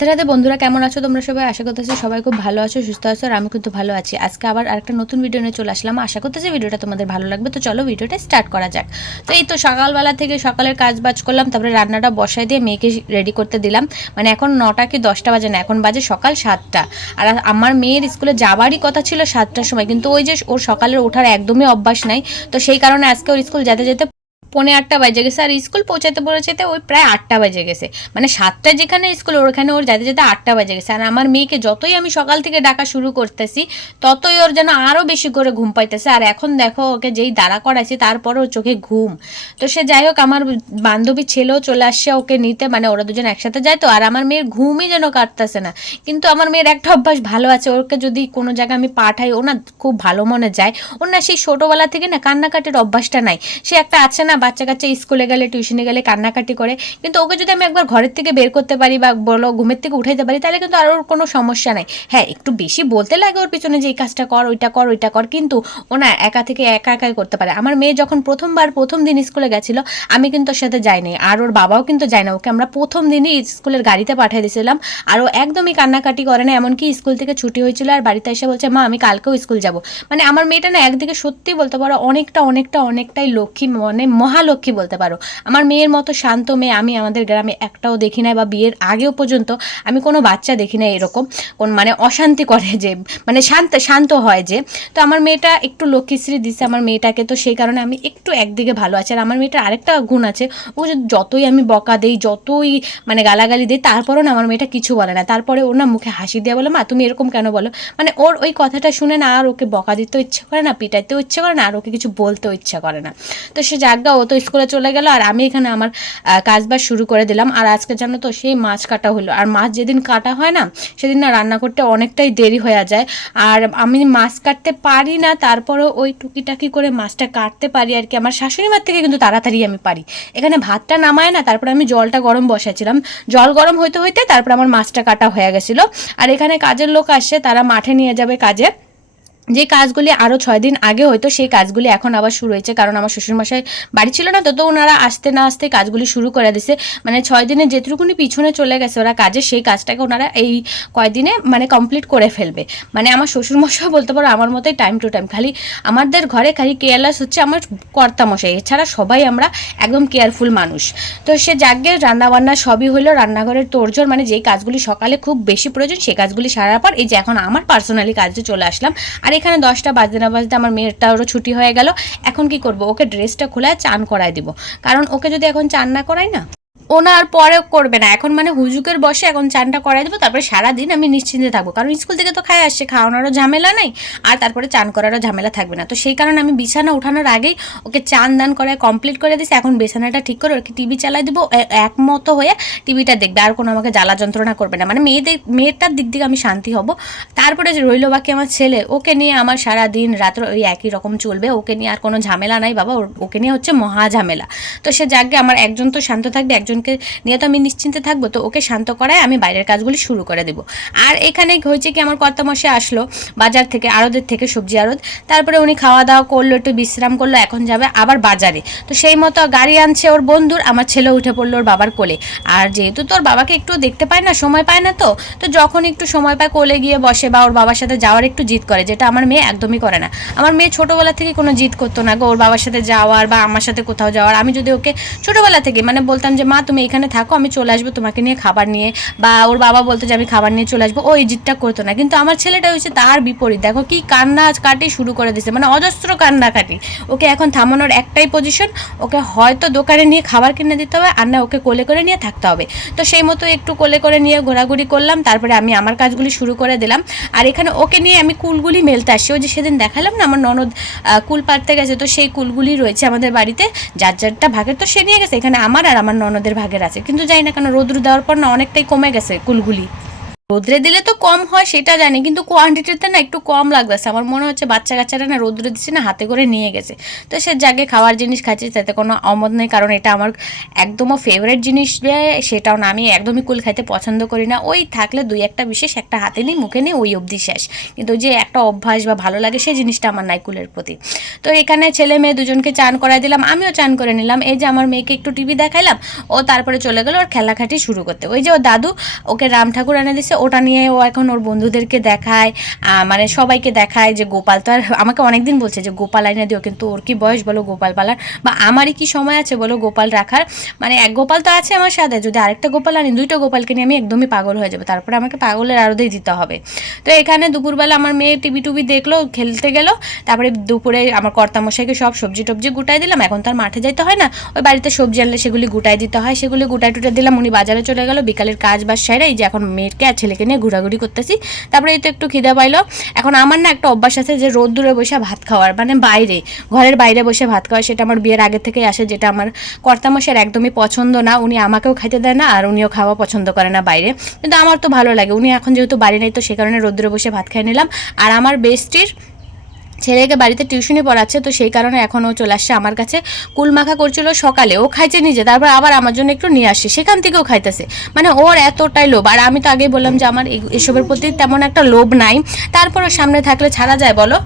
রাতে রাতে বন্ধুরা কেমন আছো? তোমরা সবাই আশা করতেছি সবাই খুব ভালো আছো, সুস্থ আছো আর আমি কিন্তু ভালো আছি। আজকে আবার আরেকটা নতুন ভিডিও নিয়ে চলে আসলাম। আশা করতেছি ভিডিওটা তোমাদের ভালো লাগবে। তো চলো ভিডিওটা স্টার্ট করা যাক। তো এই তো সকালবেলা থেকে সকালের কাজ বাজ করলাম, তারপরে রান্নাটা বসাই দিয়ে মেয়েকে রেডি করতে দিলাম। মানে এখন নটা কি দশটা বাজে না, এখন বাজে সকাল সাতটা। আর আমার মেয়ের স্কুলে যাওয়ারই কথা ছিল সাতটার সময়। কিন্তু ওই যে ওর সকালের ওঠার একদমই অভ্যাস নাই। তো সেই কারণে আজকে ওর স্কুল যেতে যেতে পৌনে আটটা বাজে গেছে, আর স্কুল পৌঁছাতে পৌঁছাতে ওই প্রায় আটটা বাজে গেছে। মানে সাতটা যেখানে স্কুল, ওখানে ওর যেতে যেতে আটটা বাজে গেছে। আর আমার মেয়েকে যতই আমি সকাল থেকে ডাকা শুরু করতেছি, ততই ওর যেন আরও বেশি করে ঘুম পাইতেছে। আর এখন দেখো, ওকে যেই দাঁড়া করাইছি, তারপরে ওর চোখে ঘুম। তো সে যাই হোক, আমার বান্ধবী ছেলেও চলে আসছে ওকে নিতে মানে ওরা দুজন একসাথে যায় তো, আর আমার মেয়ের ঘুমই যেন কাটতেছে না। কিন্তু আমার মেয়ের একটা অভ্যাস ভালো আছে, ওকে যদি কোনো জায়গায় আমি পাঠাই, ও না খুব ভালো মনে যায়। ওর না সেই ছোটোবেলা থেকে না কান্নাকাটির অভ্যাসটা নাই। সে একটা আছে না বাচ্চা কাচ্চা স্কুলে গেলে, টিউশনে গেলে, কান্নাকাটি করে, কিন্তু ওকে যদি আমি একবার ঘরের থেকে বের করতে পারি বা বলো ঘুমের থেকে উঠাইতে পারি, তাহলে কিন্তু আর কোনো সমস্যা নাই। হ্যাঁ একটু বেশি বলতে লাগে ওর পিছনে যে, এই কাজটা কর, ওইটা কর ওইটা কর। কিন্তু ও না একা থেকে একা একাই করতে পারে। আমার মেয়ে যখন প্রথমবার প্রথম দিন স্কুলে গেছিল, আমি কিন্তু ওর সাথে যাইনি। আর ওর বাবাও কিন্তু যায় না। ওকে আমরা প্রথম দিনই স্কুলের গাড়িতে পাঠিয়ে দিয়েছিলাম। আর ও একদমই কান্নাকাটি করে না, এমনকি স্কুল থেকে ছুটি হয়েছিল আর বাড়িতে এসে বলছে, মা, আমি কালকেও স্কুল যাব। মানে আমার মেয়েটা না একদিকে সত্যি বলতে পারো, অনেকটা অনেকটা, অনেকটাই লক্ষ্মী মানে মহালক্ষ্মী বলতে পারো। আমার মেয়ের মতো শান্ত মেয়ে আমি আমাদের গ্রামে একটাও দেখি নাই বা বিয়ের আগেও পর্যন্ত আমি কোনো বাচ্চা দেখি না এরকম। কোন মানে অশান্তি করে যে মানে শান্ত শান্ত হয় যে। তো আমার মেয়েটা একটু লক্ষ্মীশ্রী দিচ্ছে আমার মেয়েটাকে, তো সেই কারণে আমি একটু একদিকে ভালো আছে। আর আমার মেয়েটার আরেকটা গুণ আছে, ও যতই আমি বকা দেই, যতই মানে গালাগালি দিই, তারপরও না আমার মেয়েটা কিছু বলে না। তারপরে ওর না মুখে হাসি দিয়ে বলে, মা, তুমি এরকম কেন বলো? মানে ওর ওই কথাটা শুনে না আর ওকে বকা দিতেও ইচ্ছে করে না, পিটাইতেও ইচ্ছে করে না, আর ওকে কিছু বলতেও ইচ্ছা করে না। তো সে জায়গা ও তো স্কুলে চলে গেল আর আমি এখানে আমার কাজবাজ শুরু করে দিলাম। আর আজকে জানো তো সেই মাছ কাটা হলো। আর মাছ যেদিন কাটা হয় না, সেদিন না রান্না করতে অনেকটাই দেরি হয়ে যায়। আর আমি মাছ কাটতে পারি না, তারপরেও ওই টুকিটাকি করে মাছটা কাটতে পারি আর কি। আমার শাশুড়ি মার থেকে কিন্তু তাড়াতাড়ি আমি পারি। এখানে ভাতটা নামায় না, তারপরে আমি জলটা গরম বসাইছিলাম জল গরম হইতে হইতে তারপরে আমার মাছটা কাটা হয়ে গেছিল। আর এখানে কাজের লোক আসছে তারা মাঠে নিয়ে যাবে কাজে। যে কাজগুলি আরও ছয় দিন আগে হয়তো সেই কাজগুলি এখন আবার শুরু হয়েছে, কারণ আমার শ্বশুরমশাই বাড়ি ছিল না, তো তো ওনারা আসতে না আসতে কাজগুলি শুরু করে দিছে। মানে ছয় দিনে যেটুকুনি পিছনে চলে গেছে ওরা কাজে সেই কাজটাকে ওনারা এই কয়দিনে মানে কমপ্লিট করে ফেলবে। মানে আমার শ্বশুরমশাই বলতে পারো আমার মতোই টাইম টু টাইম খালি আমাদের ঘরে খালি কেয়ারলেস হচ্ছে আমার কর্তামশাই, এছাড়া সবাই আমরা একদম কেয়ারফুল মানুষ। তো সে রান্না রান্নাবান্না সবই হলো, রান্নাঘরের তোড়জোড় মানে যেই কাজগুলি সকালে খুব বেশি প্রয়োজন, সেই কাজগুলি সারার পর এই যে এখন আমার পার্সোনালি কাজে চলে আসলাম। আর এখানে দশটা বাজতে না বাজতে আমার মেয়েরটারও ছুটি হয়ে গেল। এখন কি করব? ওকে ড্রেসটা খোলায় চান করায় দিব। কারণ ওকে যদি এখন চান না করাই না ওনার পরে করবে না। এখন মানে হুজুকের বসে এখন চানটা করাই দেবো, তারপরে সারাদিন আমি নিশ্চিন্তে থাকব। কারণ স্কুল থেকে তো খাই আসছে, খাওয়ানোরও ঝামেলা নেই, আর তারপরে চান করারও ঝামেলা থাকবে না। তো সেই কারণে আমি বিছানা ওঠানোর আগেই ওকে চান দান করে কমপ্লিট করে দিছি। এখন বিছানাটা ঠিক করে ওকে টিভি চালাই দেবো একমতো হয়ে টিভিটা দেখবে। আর কোনো আমাকে জ্বালা যন্ত্রণা করবে না। মানে মেয়েদের, মেয়েটার দিক থেকে আমি শান্তি হব। তারপরে যে রইল বাকি আমার ছেলে, ওকে নিয়ে আমার সারা দিন রাত্র ওই একই রকম চলবে। ওকে নিয়ে আর কোনো ঝামেলা নাই বাবা ওকে নিয়ে হচ্ছে মহা ঝামেলা। তো সে যাকে আমার একজন তো শান্ত থাকবে, একজন একজনকে নিয়ে তো আমি নিশ্চিন্তে থাকব, তো ওকে শান্ত করায় আমি বাইরের কাজগুলি শুরু করে দেবো। আর এখানে হয়েছে কি, আমার কর্তামশে আসলো, বাজার থেকে আড়দের থেকে সবজি আড়ত, তারপরে উনি খাওয়া দাওয়া করল, একটু বিশ্রাম করল, এখন যাবে আবার বাজারে। তো সেই মতো গাড়ি আনছে ওর বন্ধুর, আমার ছেলে উঠে পড়ল ওর বাবার কোলে। আর যেহেতু তোর বাবাকে একটু দেখতে পায় না, সময় পায় না তো তো যখন একটু সময় পায় কোলে গিয়ে বসে বা ওর বাবার সাথে যাওয়ার একটু জিদ করে, যেটা আমার মেয়ে একদমই করে না। আমার মেয়ে ছোটোবেলা থেকে কোনো জিদ করতো না গো, ওর বাবার সাথে যাওয়ার বা আমার সাথে কোথাও যাওয়ার। আমি যদি ওকে ছোটোবেলা থেকে মানে বলতাম যে, মা তুমি এখানে থাকো, আমি চলে আসব তোমাকে নিয়ে খাবার নিয়ে। বা ওর বাবা বলতো যে আমি খাবার নিয়ে চলে আসব। ও এই জিদটা করতো না। কিন্তু আমার ছেলেটা হয়েছে তার বিপরীত। দেখো কি কান্না কাটি শুরু করে দিছে মানে অজস্র কান্না কাটি ওকে এখন থামানোর একটাই পজিশন ওকে হয়তো দোকানে নিয়ে খাবার কিনে দিতে হবে আর না, ওকে কোলে করে নিয়ে থাকতে হবে। তো সেই মতো একটু কোলে করে নিয়ে ঘোরাঘুরি করলাম। তারপরে আমি আমার কাজগুলি শুরু করে দিলাম। আর এখানে ওকে নিয়ে আমি কুলগুলি মেলতে আসছি ওই যে সেদিন দেখালাম না, আমার ননদ কুল পাড়তে গেছে। তো সেই কুলগুলি রয়েছে আমাদের বাড়িতে। যার যারটা ভাগের, তো সে নিয়ে গেছে। এখানে আমার আর আমার ননদের ভাগের আছে। কিন্তু যাই না কেন রোদ্রু দেওয়ার পর না অনেকটাই কমে গেছে কুলগুলি রোদ্রে দিলে তো কম হয়, সেটা জানি, কিন্তু কোয়ান্টিটিতে না একটু কম লাগতেছে। আমার মনে হচ্ছে বাচ্চা কাচ্চারা না রোদ্রে দিচ্ছে না, হাতে করে নিয়ে গেছে। তো সে জাগে খাওয়ার জিনিস খাচ্ছি, তাতে কোনো অমত নেই, কারণ এটা আমার একদমও ফেভারিট জিনিস সেটাও না, আমি একদমই কুল খাইতে পছন্দ করি না। ওই থাকলে দুই একটা বিশেষ, একটা হাতে নিই, মুখে নিই, ওই অবধি শেষ। কিন্তু যে একটা অভ্যাস বা ভালো লাগে, সেই জিনিসটা আমার নাই কুলের প্রতি। তো এখানে ছেলে মেয়ে দুজনকে চান করাই দিলাম, আমিও চান করে নিলাম। এই যে আমার মেয়েকে একটু টিভি দেখাইলাম, ও তারপরে চলে গেল, ওর খেলাখাটি শুরু করতে। ওই যে ওর দাদু, ওকে রাম ঠাকুর এনে দিছে ওটা নিয়ে ও এখন ওর বন্ধুদেরকে দেখায় মানে সবাইকে দেখায় যে গোপাল তো আর আমাকে অনেকদিন বলছে যে গোপাল এনে দিও, কিন্তু ওর কি বয়স বলো গোপাল পালার? বা আমারই কি সময় আছে বলো গোপাল রাখার? মানে এক গোপাল তো আছে আমার সাথে, যদি আরেকটা গোপাল আনি, দুইটা গোপালকে নিয়ে আমি একদমই পাগল হয়ে যাব, তারপরে আমাকে পাগলের আরোদেই দিতে হবে। তো এখানে দুপুরবেলা আমার মেয়ে টিভি টুবি দেখল, খেলতে গেল, তারপরে দুপুরে আমার কর্তামশাইকে সব সবজি টবজি গুটাই দিলাম, এখন তো আর মাঠে যাইতে হয় না, ওই বাড়িতে সবজি আনলে সেগুলি গুটাই দিতে হয়, সেগুলি গুটাই টুটাই দিলাম, উনি বাজারে চলে গেল, বিকালের কাজ বাস সেরে এই যে এখন মেয়েকে আর ছেলেকে নিয়ে ঘোরাঘুরি করতেছি। তারপরে এই তো একটু খিদা পাইলো। এখন আমার না একটা অভ্যাস আছে যে রোদ দূরে বসে ভাত খাওয়ার মানে বাইরে, ঘরের বাইরে বসে ভাত খাওয়া সেটা আমার বিয়ের আগে থেকেই আসে, যেটা আমার কর্তামশের একদমই পছন্দ না। উনি আমাকেও খাইতে দেয় না, আর উনিও খাওয়া পছন্দ করে না বাইরে। কিন্তু আমার তো ভালো লাগে। উনি এখন যেহেতু বাড়ি নেই, তো সে কারণে রোদ্রে বসে ভাত খাই নিলাম। আর আমার বেস্টির ছেলেকে বাড়িতে টিউশনি পড়াচ্ছে, তো সেই কারণে এখনও চলে আসছে আমার কাছে। কুলমাখা করছিল সকালে, ও খাইছে নিজে, তারপর আবার আমার জন্য একটু নিয়ে আসছে, সেখান থেকেও খাইতেছে। মানে ওর এতটাই লোভ, আর আমি তো আগেই বললাম যে আমার এসবের প্রতি তেমন একটা লোভ নাই। তারপরও সামনে থাকলে ছাড়া যায় বলো?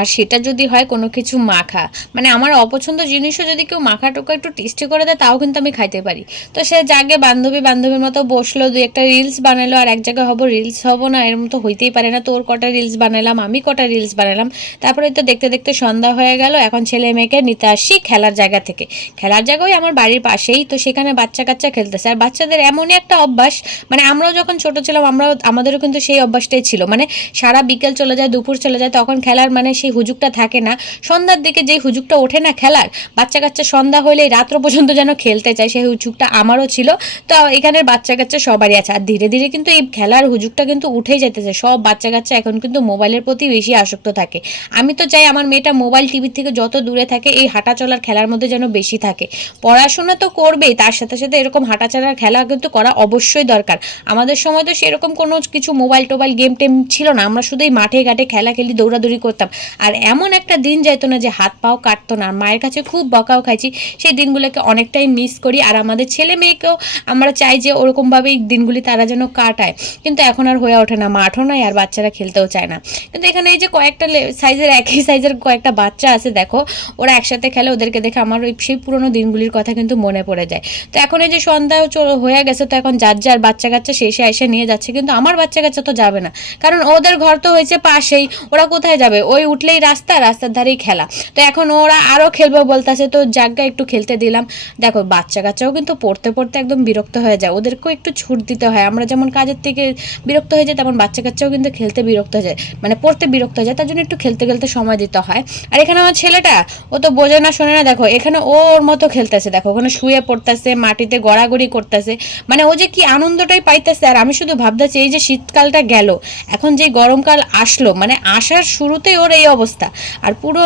আর সেটা যদি হয় কোনো কিছু মাখা। মানে আমার অপছন্দ জিনিসও যদি কেউ মাখা টোকা একটু টেস্টি করে দেয়, তাও কিন্তু আমি খাইতে পারি। তো সে জাগে বান্ধবী বান্ধবীর মতো বসল, দুই একটা রিলস বানালো, আর এক জায়গায় হব রিলস হব না এর মতো হইতেই পারে না। তোর কটা রিলস বানালাম, আমি কটা রিলস বানালাম। তারপরে তো দেখতে দেখতে সন্ধ্যা হয়ে গেল, এখন ছেলে মেয়েকে নিতে আসি খেলার জায়গা থেকে। খেলার জায়গায় আমার বাড়ির পাশেই, তো সেখানে বাচ্চা কাচ্চা খেলতেছে। আর বাচ্চাদের এমনই একটা অভ্যাস মানে আমরাও যখন ছোট ছিলাম, আমরাও, আমাদেরও কিন্তু সেই অভ্যাসটাই ছিল। মানে সারা বিকেল চলে যায়, দুপুর চলে যায়, তখন খেলার মানে সেই হুজুগটা থাকে না। সন্ধ্যার দিকে যেই হুজুগটা ওঠে না খেলার বাচ্চা কাচ্চা সন্ধ্যা হলেই রাত্র পর্যন্ত যেন খেলতে চায়, সেই হুজুগটা আমারও ছিল। তো এখানের বাচ্চা কাচ্চা সবারই আছে। আর ধীরে ধীরে কিন্তু এই খেলার হুজুগটা কিন্তু উঠেই যেতেছে সব বাচ্চা কাচ্চা এখন কিন্তু মোবাইলের প্রতি বেশি আসক্ত থাকে। আমি তো চাই আমার মেয়েটা মোবাইল টিভির থেকে যত দূরে থাকে, এই হাঁটা চলার খেলার মধ্যে যেন বেশি থাকে। পড়াশোনা তো করবেই, তার সাথে সাথে এরকম হাঁটা চলার খেলা কিন্তু করা অবশ্যই দরকার। আমাদের সময় তো সেরকম কোনো কিছু মোবাইল টোবাইল গেম টেম ছিল না। আমরা শুধুই মাঠে ঘাটে খেলা খেলি দৌড়াদৌড়ি করতাম। আর এমন একটা দিন যাইতো না যে হাত পাও কাটতো না। মায়ের কাছে খুব বকাও খাইছি। সেই দিনগুলোকে অনেকটাই মিস করি। আর আমাদের ছেলে মেয়েকেও আমরা চাই যে ওরকমভাবেই দিনগুলি তারা যেন কাটায়। কিন্তু এখন আর হয়ে ওঠে না। মাঠও নাই আর বাচ্চারা খেলতেও চায় না। কিন্তু এখানে এই যে কয়েকটা সাইজের একই সাইজের কয়েকটা বাচ্চা আছে, দেখো, ওরা একসাথে খেলে, ওদেরকে দেখে আমার ওই সেই পুরোনো দিনগুলির কথা কিন্তু মনে পড়ে যায়। তো এখন এই যে সন্ধ্যা হয়ে গেছে, তো এখন যার যার বাচ্চা কাচ্চা শেষে এসে নিয়ে যাচ্ছে। কিন্তু আমার বাচ্চা কাচ্চা তো যাবে না। কারণ ওদের ঘর তো হয়েছে পাশেই। ওরা কোথায় যাবে? ওই উঠলেই রাস্তা, রাস্তার ধারেই খেলা। তো এখন ওরা আরও খেলব বলতেছে তো জায়গা একটু খেলতে দিলাম। দেখো বাচ্চা কাচ্চাও কিন্তু পড়তে পড়তে একদম বিরক্ত হয়ে যায়। ওদেরকেও একটু ছুট দিতে হয়। আমরা যেমন কাজের থেকে বিরক্ত হয়ে যায় তেমন বাচ্চা কাচ্চাও কিন্তু খেলতে বিরক্ত হয়ে যায়। মানে পড়তে বিরক্ত হয়ে যায়, তার জন্য একটু খেলতে খেলতে সময় দিতে হয়। আর এখানে আমার ছেলেটা, ও তো বোঝে না, শোনে না, দেখো, এখানে ও ওর মতো খেলতেছে। দেখো, ওখানে শুয়ে পড়তেছে, মাটিতে গড়াগড়ি করতেছে। মানে ও যে কি আনন্দটাই পাইতেছে। আর আমি শুধু ভাবতেছি, এই যে শীতকালটা গেল, এখন যে গরমকাল আসলো মানে আসার শুরুতেই ওর এই অবস্থা। আর পুরো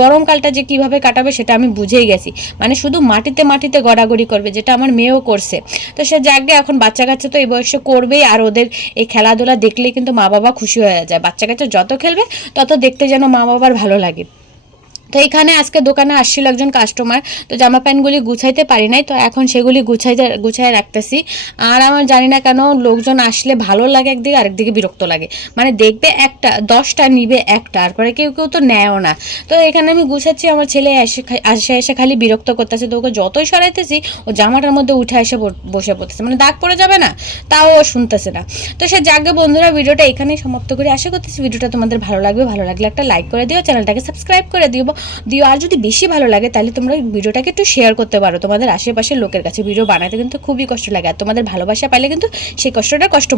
গরমকালটা যে কীভাবে কাটাবে সেটা আমি বুঝেই গেছি। মানে শুধু মাটিতে মাটিতে গড়াগড়ি করবে, যেটা আমার মেয়েও করছে। তো সে যাকে এখন বাচ্চা কাচ্চা তো এই বয়সে করবেই, আর ওদের এই খেলাধুলা দেখলে কিন্তু মা বাবা খুশি হয়ে যায়। বাচ্চা কাচ্চা যত খেলবে, তত দেখতে যেন মা বাবার ভালো লাগে। তো এখানে আজকে দোকানে আসছিল একজন কাস্টমার তো জামা প্যান্টগুলি গুছাইতে পারি নাই, তো এখন সেগুলি গুছাইতে গুছাই রাখতেছি। আর আমার জানি না কেন লোকজন আসলে ভালো লাগে একদিকে, আরেকদিকে বিরক্ত লাগে। মানে দেখবে একটা, দশটা নিবে একটা, আর পরে কেউ কেউ তো নেয়ও না। তো এখানে আমি গুছাচ্ছি, আমার ছেলে এসে আসে এসে খালি বিরক্ত করতেছে, তো ওকে যতই সরাইতেছি, ও জামাটার মধ্যে উঠে এসে বসে পড়তেছে। মানে দাগ পড়ে যাবে না, তাও ও শুনতেছে না। তো সে যাকে বন্ধুরা, ভিডিওটা এখানেই সমাপ্ত করে। আশা করতেছি ভিডিওটা তোমাদের ভালো লাগবে। ভালো লাগলে একটা লাইক করে দিও, চ্যানেলটাকে সাবস্ক্রাইব করে দিও। দিও, আর যদি বেশি ভালো লাগে, তাহলে তোমরা ভিডিওটাকে একটু শেয়ার করতে পারো। তোমাদের আশেপাশের লোকের কাছে ভিডিও বানাতে কিন্তু খুবই কষ্ট লাগে, আর তোমাদের ভালোবাসা পাইলে কিন্তু সেই কষ্টটা কষ্ট